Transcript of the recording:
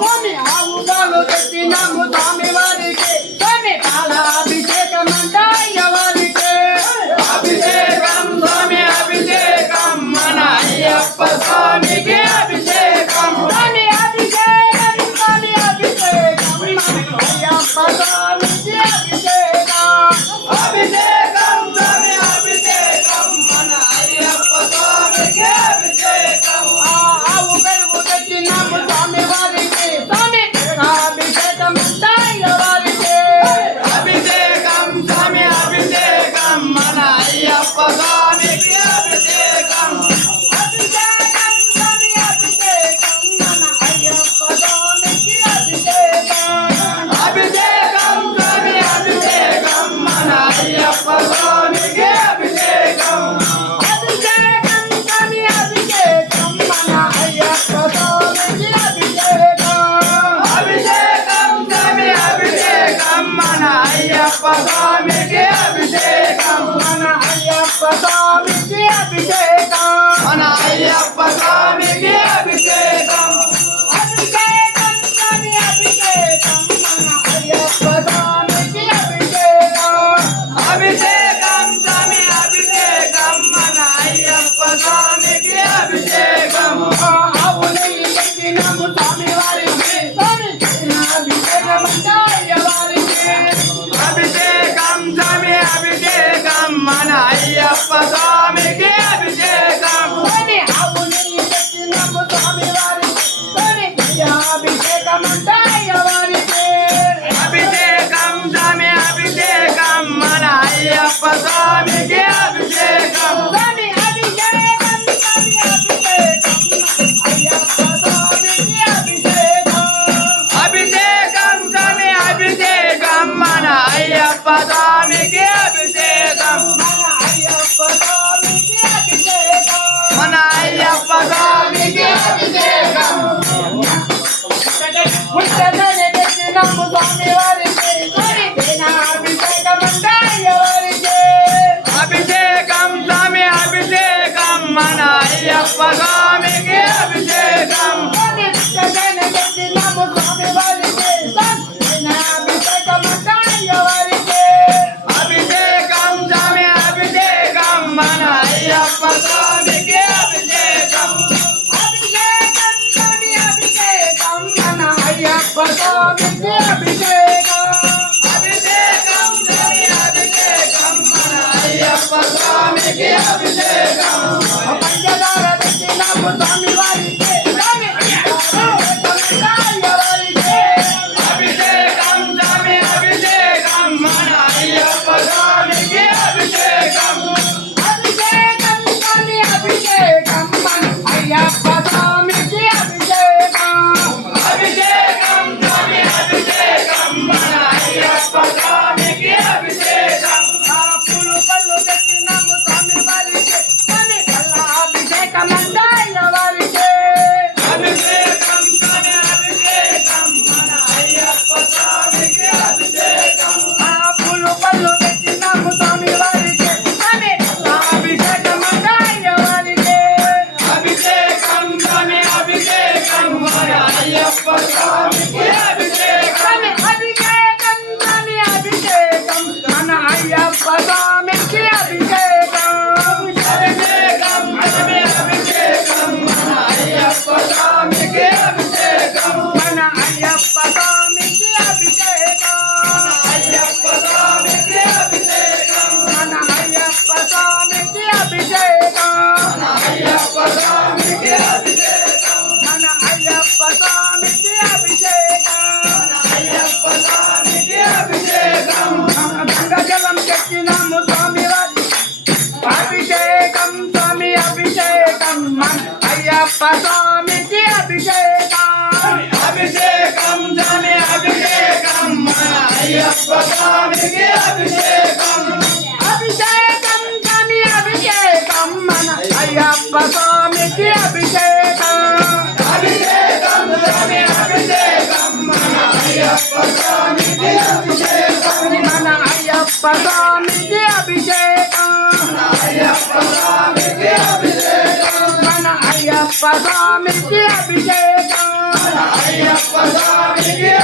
స్వామి ఆవు పాలు తెచ్చినాము స్వామి వారికి స్వామి పాలాభిషేకమంతా అయ్యవారికి అభిషేకం స్వామి అభిషేకం మన అయ్యప్ప స్వామికి అభిషేకం స్వామి అభిషేకం స్వామి అభిషేకం మన అయ్యప్ప స్వామికి అభిషేకం అభిషేకం స్వామి అభిషేకం మన అయ్యప్ప స్వామికి అభిషేకం ఆవు పెరుగు తెచ్చినాము స్వామి వారికి స్వామి అభిషేకమంతా అయ్యవారికి అభిషేకం స్వామి అభిషేకం మన అయ్యప్ప స్వామికి అభిషేకం అభిషేకం స్వామి అభిషేకం మన అయ్యప్ప స్వామికి అభిషేకం అభిషేకం స్వామి అభిషేకం మన అయ్యప్ప స్వామికి అభిషేకం అభిషేకం స్వామి అభిషేకం మన అయ్యప్ప స్వామికి అభిషేకం అభిషేకం స్వామి అభిషేకం మన అయ్యప్ప స్వామికి అభిషేకం మన అయ్యప్ప స్వామికి అభిషేకం మన అయ్యప్ప స్వామికి అభిషేకం అభిషేకం స్వామి అభిషేకం మన అయ్యప్ప స్వామికి అభిషేకం అభిషేకం స్వామి అభిషేకం మన అయ్యప్ప స్వామికి అభిషేకం ఆవు నెయ్యి తెచ్చినాము స్వామి వారికి స్వామి అభిషేకమంతా అయ్యవారికి అభిషేకం స్వామి అభిషేకం మన అయ్యప్ప స్వామికి అభిషేకం స్వామి ఆవు నెయ్యి తెచ్చినాము స్వామి వారికి స్వామి అభిషేకమంతా అయ్యవారికి అభిషేకం స్వామి అభిషేకం మన అయ్యప్ప స్వామికి అభిషేకం స్వామి అభిషేకం స్వామి అభిషేకం అయ్యప్ప స్వామికి అభిషేకం అభిషేకం స్వామి అభిషేకం మన అయ్యప్ప స్వామికి అభిషేకం మన అయ్యప్ప స్వామికి అభిషేకం మన అయ్యప్ప స్వామికి అభిషేకం పుట్టనని తెచ్చినాము స్వామి వారికి స్వామి అభిషేకమంతా అయ్యవారికి అభిషేకం స్వామి అభిషేకం మన అయ్యప్ప స్వామికి అభిషేకం స్వామి పుట్టనని తెచ్చినాము స్వామి వారికి స్వామి అభిషేకమంతా అయ్యవారికి అభిషేకం స్వామి అభిషేకం మన అయ్యప్ప స్వామికి అభిషేకం అభిషేకం స్వామి అభిషేకం మన అయ్యప్ప స్వామికి అభిషేకం అభిషేకం స్వామి అభిషేకం మన అయ్యప్ప స్వామికి అభిషేకం పంచదార తెచ్చినాము స్వామి వారికి స్వామి అభిషేకమంతా అయ్యవారికి అభిషేకం స్వామి అభిషేకం మన అయ్యప్ప స్వామికి అభిషేకం అభిషేకం స్వామి అభిషేకం మన అయ్యప్ప స్వామికి అభిషేకం అభిషేకం స్వామి అభిషేకం మన అయ్యప్ప స్వామికి అభిషేకం పూలు పళ్ళు తెచ్చినాము స్వామి వారికి స్వామి అభిషేకమంతా అయ్యవారికి అభిషేకం స్వామి అభిషేకం మన అయ్యప్ప స్వామికి అభిషేకం పూలు పళ్ళు తెచ్చినాము స్వామి వారికి స్వామి అభిషేకమంతా అయ్యవారికి అభిషేకం స్వామి అభిషేకం మన అయ్యప్ప స్వామికి అభిషేకం స్వామి అభిషేకం స్వామి అభిషేకం మన అయ్యప్ప స్వామికి అభిషేకం అభిషేకం స్వామి అభిషేకం మన అయ్యప్ప స్వామికి అభిషేకం మన అయ్యప్ప స్వామికి అభిషేకం అయ్యప్ప స్వామికి అభిషేకం మన అయ్యప్ప స్వామికి అభిషేకం అయ్యప్ప స్వామికి అభిషేకం మన అయ్యప్ప స్వామికి అభిషేకం అయ్యప్ప స్వామికి అభిషేకం గంగాజలం తెచ్చినాము స్వామి వారి అభిషేకం స్వామి అభిషేకం మన అయ్యప్ప స్వామికి అభిషేకం అభిషేకం స్వామి అభిషేకం మన అయ్యప్ప స్వామికి అభిషేకం అభిషేకం స్వామి అభిషేకం మన అయ్యప్ప స్వామికి అభిషేకం అభిషేకం స్వామి అభిషేకం మన అయ్యప్ప స్వామికి అభిషేకం మన అయ్యప్ప స్వామికి అభిషేకం అయ్యప్ప స్వామికి అభిషేకం మన అయ్యప్ప స్వామికి అభిషేకం అయ్యప్ప స్వామికి